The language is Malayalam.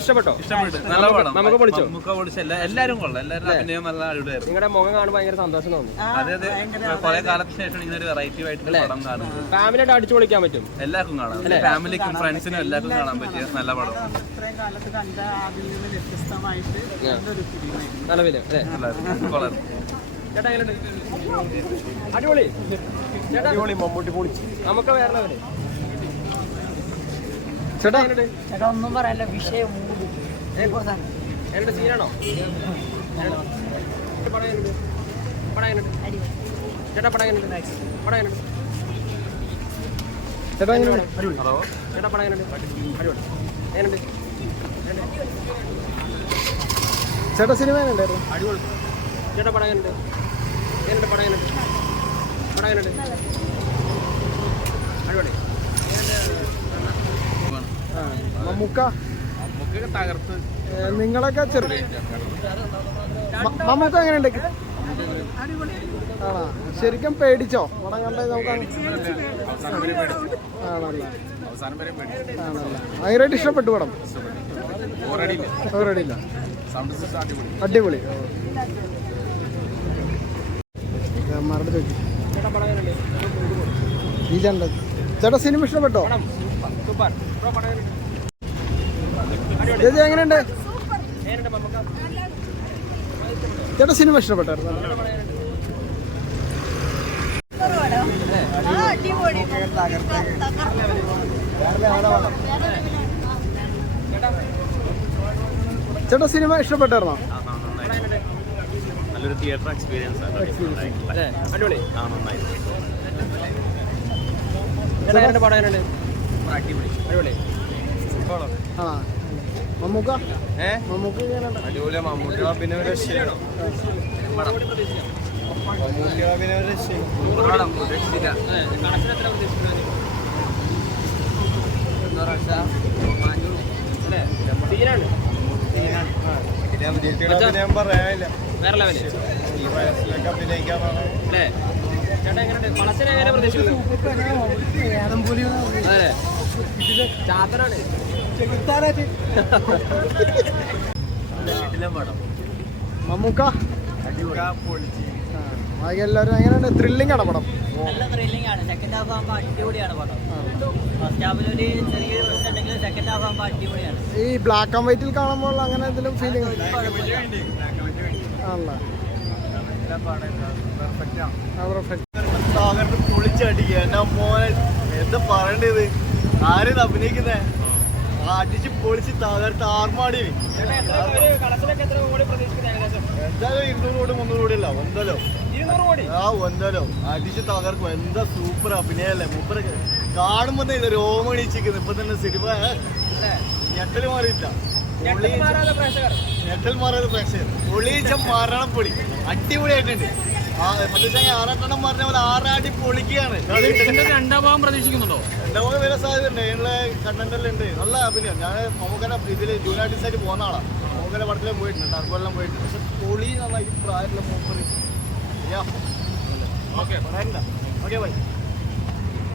ഇഷ്ടപ്പെട്ടോ? നല്ല പടം. നമുക്ക് പൊളിച്ചോ? എല്ലാരും കൊള്ളാം. എല്ലാവരും അഭിനയം നല്ല അടിപൊളിയായിരുന്നു. നിങ്ങളുടെ മുഖം കാണുമ്പോൾ ഭയങ്കര സന്തോഷം തോന്നുന്നു. അതെ കുറെ കാലത്തിന് ശേഷം ഇങ്ങനെ ഒരു വെറൈറ്റി ആയിട്ടുള്ള പടം കാണുന്നത്. ഫാമിലിയായിട്ട് അടിച്ചു പൊളിക്കാൻ പറ്റും. എല്ലാവർക്കും കാണാം. ഫാമിലിക്കും ഫ്രണ്ട്സിനും എല്ലാവർക്കും കാണാൻ പറ്റിയ നല്ല പടം. നല്ല ഫിലിം അല്ലേ? കൊള്ളാം. ചേട്ടാ എങ്ങനെയുണ്ട്? അടിപൊളി. ചേട്ടാ മമ്മൂട്ടി പൊളിച്ചു. നമുക്ക് വേറെ ലെവല്. ചേട്ടാ എങ്ങനെയുണ്ട്? ചേട്ടാ ഒന്നും പറയാനില്ല, വിഷയം എന്റെ സീനാണോ? ചേട്ടാ പടം എങ്ങനെയുണ്ട്? പടം എങ്ങനെയുണ്ട്? ചേട്ടാ എങ്ങനെയുണ്ട്? ചേട്ടാ പടം എങ്ങനെയുണ്ട്? അടിപൊളി. എങ്ങനെയുണ്ട്? ചേട്ടാ സിനിമ എങ്ങനെയുണ്ടായിരുന്നു? അടിപൊളി. ചേട്ടാ പടം എങ്ങനെയുണ്ട്? എങ്ങനെയുണ്ട്? പടം എങ്ങനെയുണ്ട്? പടം എങ്ങനെയുണ്ട്? അടിപൊളി. മമ്മൂക്ക തകർത്ത്. നിങ്ങളൊക്കെ ചെറിയ മമ്മൂക്ക എങ്ങനെയുണ്ട്? ആണോ? ശരിക്കും പേടിച്ചോ പടം കണ്ടത്? നമുക്ക് ആണല്ലേ? ഭയങ്കരമായിട്ട് ഇഷ്ടപ്പെട്ടു പടം. റെഡിയില്ല. അടിപൊളി. ചേട്ടാ സിനിമ ഇഷ്ടപ്പെട്ടോ? ചേച്ചി എങ്ങനെയുണ്ട്? ചേട്ടാ സിനിമ ഇഷ്ടപ്പെട്ടായിരുന്നു? ചേട്ടാ സിനിമ ഇഷ്ടപ്പെട്ടായിരുന്നോ? നല്ലൊരു തിയേറ്റർ എക്സ്പീരിയൻസ് ആണ്. അടിപൊളി. പടം എങ്ങനെയുണ്ട്? അടിപൊളി. ആ മമ്മൂക്ക മമ്മൂക്ക അടിപൊളിയാ. മമ്മൂട്ടിയുടെ പിന്നെ ഒരു രക്ഷയാണോ? മമ്മൂട്ടിയുടെ പിന്നെ ഒരു രക്ഷയില്ല. ഞാൻ പറയാനില്ല. വേറെ ലെവല്. ഈ വയസ്സിലൊക്കെ അഭിനയിക്കാൻ അല്ലേ? ചേട്ടാ എങ്ങനെയുണ്ട്? പളസിനെ എങ്ങനെ പ്രതീക്ഷിക്കുന്നു? അതെ ചാത്തനാണ്. മമ്മൂക്ക എല്ലാവരും എങ്ങനെയുണ്ട്? ത്രില്ലിംഗ് ആണ് പടം. നല്ല ത്രില്ലിംഗ് ആണ്. സെക്കൻഡ് ഹാഫ് ആകുമ്പോൾ അടിപൊളിയാണ് പടം. ഫസ്റ്റ് ഹാഫിൽ ഒരു ചെറിയൊരു പ്രശ്നം ഉണ്ടെങ്കിലും സെക്കൻഡ് ഹാഫ് ആകുമ്പോൾ അടിപൊളിയാണ്. ഈ ബ്ലാക്ക് ആൻഡ് വൈറ്റിൽ കാണുമ്പോൾ അങ്ങനെ എന്തെങ്കിലും ഫീലിംഗ് ആണല്ലോ? പൊളിച്ചടിക്കുക. എന്നാ മോനെ എന്താ പറയേണ്ടത്? ആരും അഭിനയിക്കുന്നേ അടിച്ച് പൊളിച്ച് തകർത്ത് ആർമാടി. എന്തായാലും 200 കോടി 300 കോടി അല്ല ഒന്നല്ലോ. ഒന്നല്ലോ അടിച്ച് തകർക്കും. എന്താ സൂപ്പർ അഭിനയല്ലേ മൂപ്പർ. കാണുമ്പോ രോമണിച്ചിരിക്കുന്നു. ഇപ്പൊ തന്നെ സിനിമ ഞെട്ടൽ മാറിയില്ല. ഞെട്ടൽ മാറാതെ പ്രേക്ഷകർ പൊളിച്ച മരണപ്പൊടി അടിപൊളിയായിട്ടുണ്ട്. മറ്റേ ആറാട്ടെണ്ണം പറഞ്ഞ പോലെ ആറാടി പൊളിക്കുകയാണ്. രണ്ടാം ഭാഗം പ്രതീക്ഷിക്കുന്നുണ്ടോ? രണ്ടാം ഭാഗം വരാൻ സാധ്യത ഉണ്ട്. ഞങ്ങള് കണ്ടന്റെല്ലാം ഉണ്ട്. നല്ല അഭിനയം. ഞാൻ മമ്മൂക്കനെ ഇതില് ജൂനിയർ ആർട്ടിസ്റ്റായിട്ട് പോകുന്ന ആളാണ്. മമ്മൂക്കന്റെ പടത്തിലും പോയിട്ടുണ്ട്, ടർബോലെല്ലാം പോയിട്ടുണ്ട്. പക്ഷെ പൊളി നന്നായി പ്രായമുള്ള മൂപ്പർ. ഓക്കെ പറയാനില്ല. Okay bye.